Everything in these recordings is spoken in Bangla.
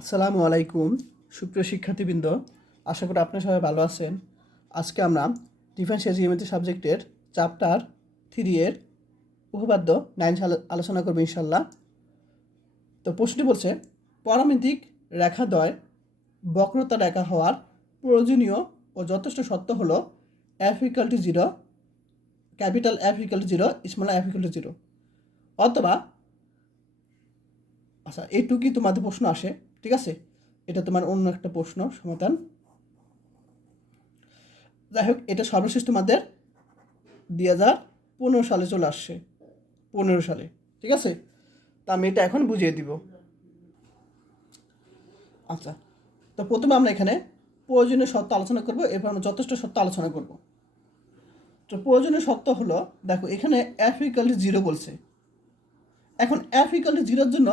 আসসালামু আলাইকুম সুপ্রিয় শিক্ষার্থীবৃন্দ, আশা করি আপনারা সবাই ভালো আছেন। আজকে আমরা ডিফেন্স জিওমেট্রি সাবজেক্টের চ্যাপ্টার 3 এর উপপাদ্য 9 আলোচনা করব ইনশাল্লাহ। তো প্রশ্নটি বলছে, পারমিতিক রেখাদ্বয় বক্রতা রেখা হওয়ার প্রয়োজনীয় ও যথেষ্ট শর্ত হলো f=0, capital F=0, small f=0, অথবা আচ্ছা এইটুকুই তোমাদের প্রশ্ন আসে, ঠিক আছে, এটা তোমার অন্য একটা প্রশ্ন সমাধান। যাই হোক, এটা সর্বশেষ তোমাদের 2015 সালে চলে আসছে, 15 সালে, ঠিক আছে। তা আমি এটা এখন বুঝিয়ে দিব। আচ্ছা, তো প্রথমে আমরা এখানে প্রয়োজনীয় শর্ত আলোচনা করব, এরপর আমরা যথেষ্ট শর্ত আলোচনা করব। তো প্রয়োজনীয় শর্ত হলো, দেখো এখানে f=0 বলছে। এখন f=0 জন্য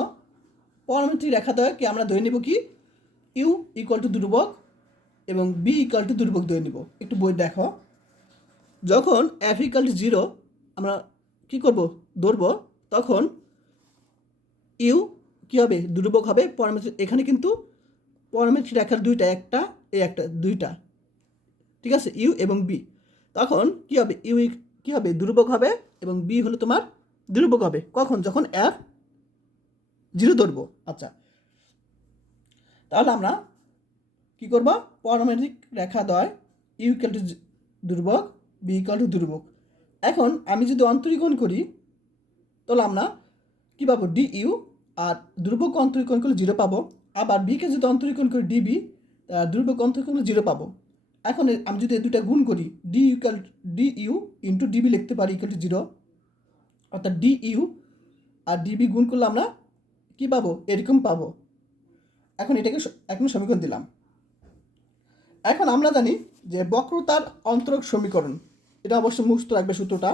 পারমিতিক রেখাদ্বয়কে আমরা ধরে নিব কি, u= ধ্রুবক এবং b= ধ্রুবক ধরে নিব। একটু বই দেখো, যখন f=0 আমরা কি করব, ধরব, তখন ইউ কী হবে, ধ্রুবক হবে। পারমিতিক এখানে কিন্তু পারমিতিক রেখার দুইটা, একটা এই একটা, দুইটা, ঠিক আছে, ইউ এবং বি। তখন কি হবে, ইউ কি হবে, ধ্রুবক হবে এবং বি হলো তোমার ধ্রুবক হবে। কখন, যখন f=0 ধরবো। আচ্ছা, তাহলে আমরা কি করব, পারমিতিক রেখাদ্বয় u= ধ্রুবক, b= ধ্রুবক। এখন আমি যদি অন্তরীকরণ করি, তাহলে আমরা কী পাবো, du, আর ধ্রুবক অন্তরীকরণ করলে 0 পাবো। আবার বিকে যদি অন্তরীকরণ করি db, ধ্রুবক অন্তরীকরণ করলে 0 পাবো। এখন আমি যদি এই দুটা গুণ করি, du ইন্টু db লিখতে পারি =0, অর্থাৎ du আর db গুণ করলে আমরা কী পাবো, এরকম পাবো। এখন এটাকে এখন সমীকরণ দিলাম। এখন আমরা জানি যে বক্রতার অন্তরক সমীকরণ, এটা অবশ্যই মুখস্থ রাখবে সূত্রটা।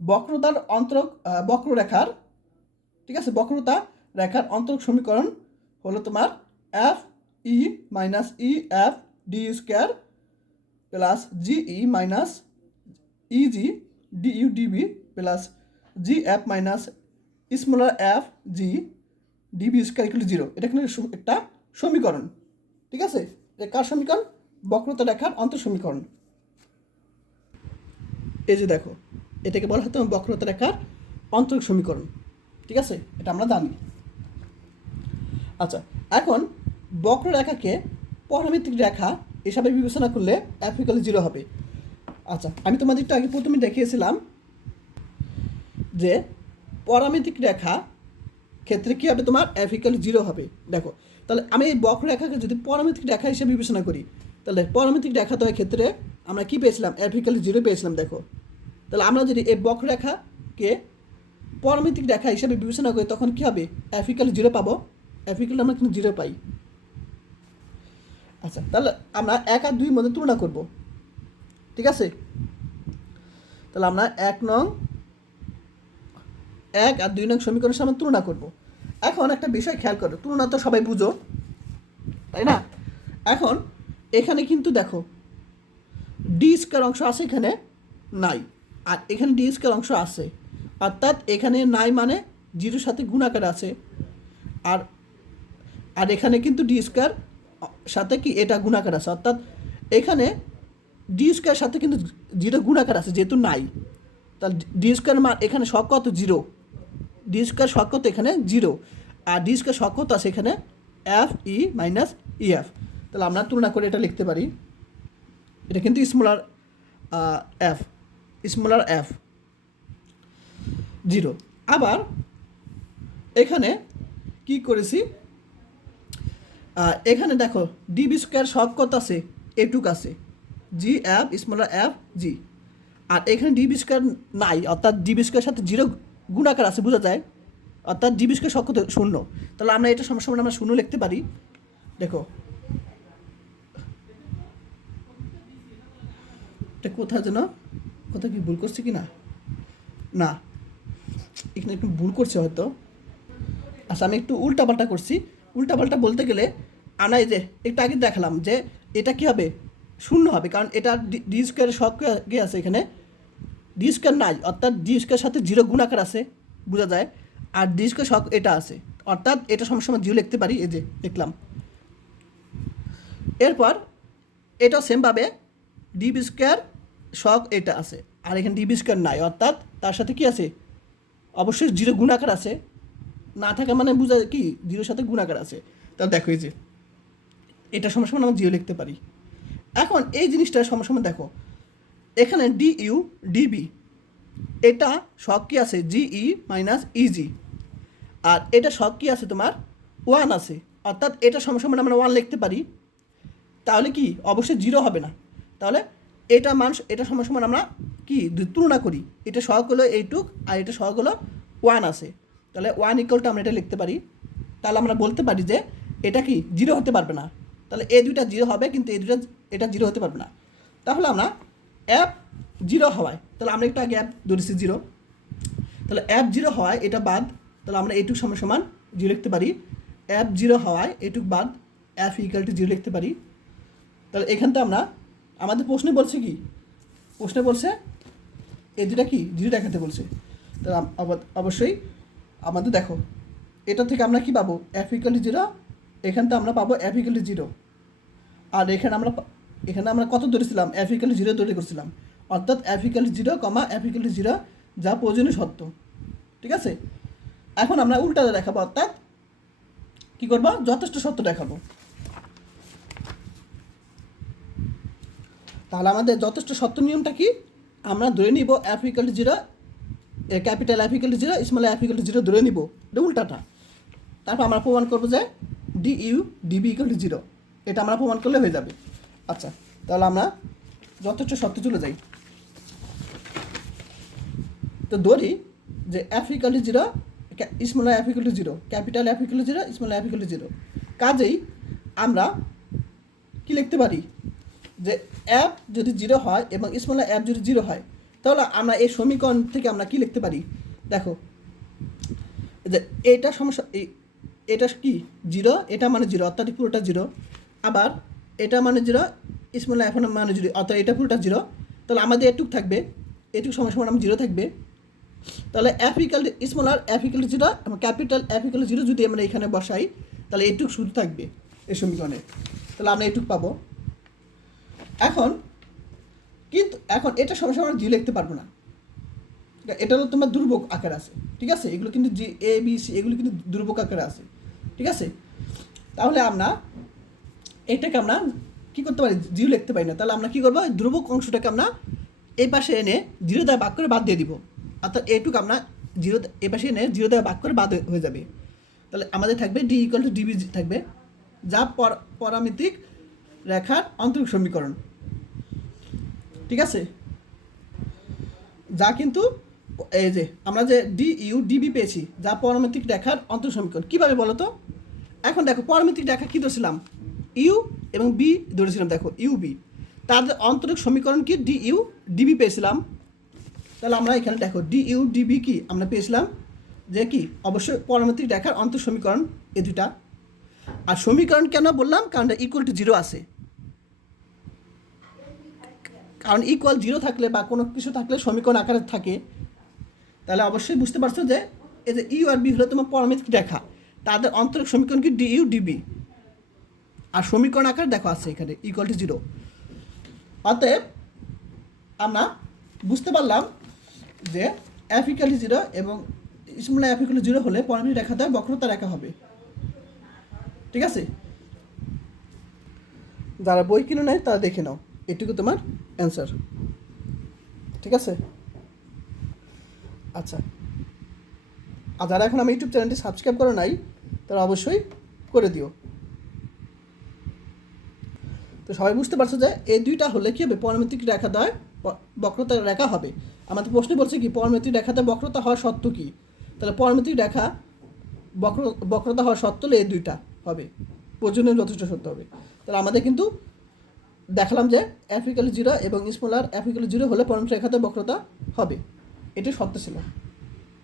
বক্রতার অন্তরক, বক্ররেখার, ঠিক আছে, বক্রতা রেখার অন্তরক সমীকরণ হলো তোমার f(e - ef du² plus ge - eg du db plus gf - f g db² 0। এটা কিন্তু একটা সমীকরণ, ঠিক আছে। এটা কার সমীকরণ, বক্রতা রেখার অন্তর সমীকরণ। এই যে দেখো, এটাকে বলা হতো বক্রতা রেখার অন্তরক সমীকরণ, ঠিক আছে, এটা আমরা জানি। আচ্ছা, এখন বক্ররেখাকে পারমিতিক রেখা হিসাবে বিবেচনা করলে f=0 হবে। আচ্ছা, আমি তোমাদের একটু আগে প্রথমে দেখিয়েছিলাম যে পারমিতিক রেখা ক্ষেত্রে কী হবে, তোমার f=0 হবে। দেখো, তাহলে আমি এই বক্ররেখাকে যদি পারমিতিক রেখা হিসেবে বিবেচনা করি, তাহলে পারমিতিক রেখাদ্বয়ের ক্ষেত্রে আমরা কী পেয়েছিলাম, f=0 পেয়েছিলাম। দেখো, তাহলে আমরা যদি এই বক্ররেখাকে পারমিতিক রেখা হিসেবে বিবেচনা করি, তখন কী হবে, f=0 পাবো। f= আমরা কিন্তু 0 পাই। আচ্ছা, তাহলে আমরা 1 আর 2 মধ্যে তুলনা করব, ঠিক আছে। তাহলে আমরা 1 আর 2 নং সমীকরণের সামনে তুলনা করব। এখন একটা বিষয় খেয়াল করো, তুলনা তো সবাই বুঝো, তাই না। এখন এখানে কিন্তু দেখো d² অংশ আছে, এখানে নাই, আর এখানে d² অংশ আছে, অর্থাৎ এখানে নাই মানে 0-এর সাথে গুণাকার আছে, আর আর এখানে কিন্তু d² সাথে কি এটা গুণাকার আছে, অর্থাৎ এখানে d² সাথে কিন্তু 0 গুণাকার আছে, যেহেতু নাই, তাহলে d² মান এখানে শক কত, 0, d² শক কত এখানে 0, আর d² শক কত আছে এখানে f(e - ef)। তাহলে আমরা তুলনা করে এটা লিখতে পারি, এটা কিন্তু স্মলার f 0। আবার এখানে কি করেছি, এখানে দেখো db² শক কত আছে, এটুক আছে, f g, আর এখানে db² নাই, অর্থাৎ db² সাথে 0 গুণাকার আছে, বোঝা যায়, অর্থাৎ db² শক কত 0। তাহলে আমরা এটা সমস্যা আমরা 0 লিখতে পারি। দেখো এটা কোথায় যেন, কোথায় কি ভুল করছি কি না, না এখানে একটু ভুল করছে হয়তো। আচ্ছা, আমি একটু উল্টাপাল্টা করছি। উল্টাপাল্টা বলতে গেলে আমরা এই যে একটু আগে দেখালাম যে এটা কী হবে, 0 হবে, কারণ এটা d² শক গিয়ে আছে, এখানে d² নাই, অর্থাৎ d² সাথে 0 গুণাকার আছে, বোঝা যায়, আর d² শক এটা আছে। অর্থাৎ এটা সবসময় জিরো লিখতে পারি, এই যে লিখলাম। এরপর এটাও সেমভাবে ডিবি স্কোয়ার সব এটা আছে, আর এখানে ডিবি স্কোয়ার নাই, অর্থাৎ তার সাথে কি আছে, অবশ্যই জিরো গুণাকার আছে, না থাকা মানে বোঝা কি জিরোর সাথে গুণাকার আছে। তাহলে দেখো এই যে এটা সমান আমরা জিরো লিখতে পারি। এখন এই জিনিসটা সমান দেখো এখানে ডিইউ ডিবি এটা সব কি আছে জিই মাইনাস ইজি, আর এটা সব কি আছে তোমার ওয়ান আছে, অর্থাৎ এটা সমান আমরা ওয়ান লিখতে পারি। তাহলে কি অবশ্যই জিরো হবে না, তাহলে এটা মান এটা সমান আমরা কি তুলনা করি, এটা সহগ হলো এইটুক আর এটা সহগ হলো ওয়ান আছে, তাহলে ওয়ান ইকুয়াল টু আমরা এটা লিখতে পারি। তাহলে আমরা বলতে পারি যে এটা কি জিরো হতে পারবে না, তাহলে এই দুইটা জিরো হবে কিন্তু এই দুইটা এটা জিরো হতে পারবে না। তাহলে আমরা অ্যাপ জিরো হওয়ায়, তাহলে আমরা একটু আগে অ্যাপ ধরেছি জিরো, তাহলে অ্যাপ জিরো হওয়ায় এটা বাদ, তাহলে আমরা এইটুক সমান জিরো লিখতে পারি। অ্যাপ জিরো হওয়ায় এইটুক বাদ অ্যাপ ইকুয়াল টু জিরো লিখতে পারি। তাহলে এখানটা আমরা আমাদের প্রশ্নে বলছে কি, প্রশ্নে বলছে এই দুটা কি জিরো দেখাতে বলছে, তাহলে অবশ্যই আমাদের দেখো এটা থেকে আমরা কি পাবো অ্যাপ ইকুয়াল টু জিরো, এখানটা আমরা পাবো অ্যাপ ইকুয়াল টু জিরো, আর এখানে আমরা কত ধরেছিলাম অ্যাপ ইকুয়াল টু জিরো ধরে করছিলাম, অর্থাৎ app equal to zero comma app equal to zero যা প্রয়োজনীয় সত্য। ঠিক আছে, এখন আমরা উল্টাটা দেখাবো, অর্থাৎ কী করবো যথেষ্ট সত্য দেখাবো। তাহলে আমাদের যথেষ্ট সত্য নিয়মটা কি, আমরা ধরে নিব app equal to zero, capital app equal to zero, small app equal to zero ধরে নিব, এটা উল্টাটা। তারপর আমরা প্রমাণ করবো যে DU DB equal to zero, এটা আমরা প্রমাণ করলে হয়ে যাবে। আচ্ছা, তাহলে আমরা যথেষ্ট সত্য চলে যাই। তো ধরি যে app equal to zero, small app equal to zero, capital app equal to zero, small app equal to zero. কাজেই আমরা কি লিখতে পারি যে অ্যাপ যদি জিরো হয় এবং স্মল অ্যাপ যদি জিরো হয়, তাহলে আমরা এই সমীকরণ থেকে আমরা কি লিখতে পারি, দেখো যে এটা সমস্যা, এটা কি জিরো, এটা মানে জিরো অর্থাৎ পুরোটা জিরো, আবার এটা মানে জিরো, স্মল অ্যাপ মানে জিরো অর্থাৎ এটা পুরোটা জিরো। তাহলে আমাদের এটুক থাকবে, এটুক সমান আমার জিরো থাকবে। তাহলে অ্যাপ ইকুয়াল টু স্মল আর অ্যাপ ইকুয়াল টু জিরো এবং capital app equal to zero যদি আমরা এখানে বসাই, তাহলে এটুক শুধু থাকবে এই সমীকরণে, তাহলে আমরা এটুক পাবো। এখন এটা সবসময় আমরা জি লিখতে পারবো না, এটা হলো তোমার দুর্ভোগ আকার আছে। ঠিক আছে, এগুলো কিন্তু জি এ বি সি এগুলো কিন্তু দুর্ভোগ আকারে আছে। ঠিক আছে, তাহলে আমরা এটাকে আমরা কী করতে পারি, জিরো লিখতে পারি না, তাহলে আমরা কী করবো দুর্ভোগ অংশটাকে আমরা এই পাশে এনে জিরো দ্বারা ভাগ করে বাদ দিয়ে দিব, অর্থাৎ এইটুকু আমরা জিরো এ পাশে এনে জিরো দ্বারা ভাগ করে বাদ হয়ে যাবে। তাহলে আমাদের থাকবে ডি ইকুয়াল টু ডিবি থাকবে, যা পরামিতিক রেখার আন্তরিক সমীকরণ। ঠিক আছে, যা কিন্তু এই যে আমরা যে ডিইউ ডিবি পেয়েছি, যা পরামিতিক রেখার আন্তরিক সমীকরণ। কীভাবে বলো তো, এখন দেখো পরামিতিক রেখা কী ধরেছিলাম, ইউ এবং বি ধরেছিলাম, দেখো ইউ বি, তাদের আন্তরিক সমীকরণ কি ডিইউ ডিবি পেয়েছিলাম। তাহলে আমরা এখানে দেখো ডিইউ ডিবি কি আমরা পেয়েছিলাম যে কি অবশ্যই পরামিতিক রেখার আন্তরিক সমীকরণ এই দুটা। আর সমীকরণ কেন বললাম, কারণ ইকুয়াল টু জিরো আছে, কারণ ইকুয়াল জিরো থাকলে বা কোনো কিছু থাকলে সমীকরণ আকারে থাকে। তাহলে অবশ্যই বুঝতে পারছো যে এই যে ইউ আর বি হলো তোমার পরামিতিক রেখা, তাদের আন্তরিক সমীকরণ কি ডিইউ ডিবি, আর সমীকরণ আকারে দেখো আছে এখানে ইকুয়াল টু জিরো। অতএব আমরা বুঝতে পারলাম যে এফ ইকুয়াল টু জিরো এবং small F equal to zero হলে পরামিতিক রেখা দ্বারা বক্রতা রেখা হবে। ঠিক আছে, যারা বই কিনে নেয় তারা দেখে নাও, এটুকু তোমার অ্যান্সার। ঠিক আছে, আচ্ছা, আর যারা এখন আমার ইউটিউব চ্যানেলটি সাবস্ক্রাইব করে নাই তারা অবশ্যই করে দিও। তো সবাই বুঝতে পারছো যে এই দুইটা হলে কী হবে, পরামিতিক রেখা দ্বয় বক্রতা রেখা হবে। আমাদের প্রশ্নে বলছে কি পরামিতিক রেখাতে বক্রতা হওয়ার সত্য কী, তাহলে পরামিতিক রেখা বক্রতা হওয়ার সত্য হলে এই দুইটা হবে, প্রয়োজনীয় যথেষ্ট সত্য হবে। তাহলে আমাদের কিন্তু দেখালাম যে এফ ইকুয়াল টু জিরো এবং স্মল আর এফ ইকুয়াল টু জিরো হলে পরামিতিক রেখাতে বক্রতা হবে, এটি সত্য ছিল।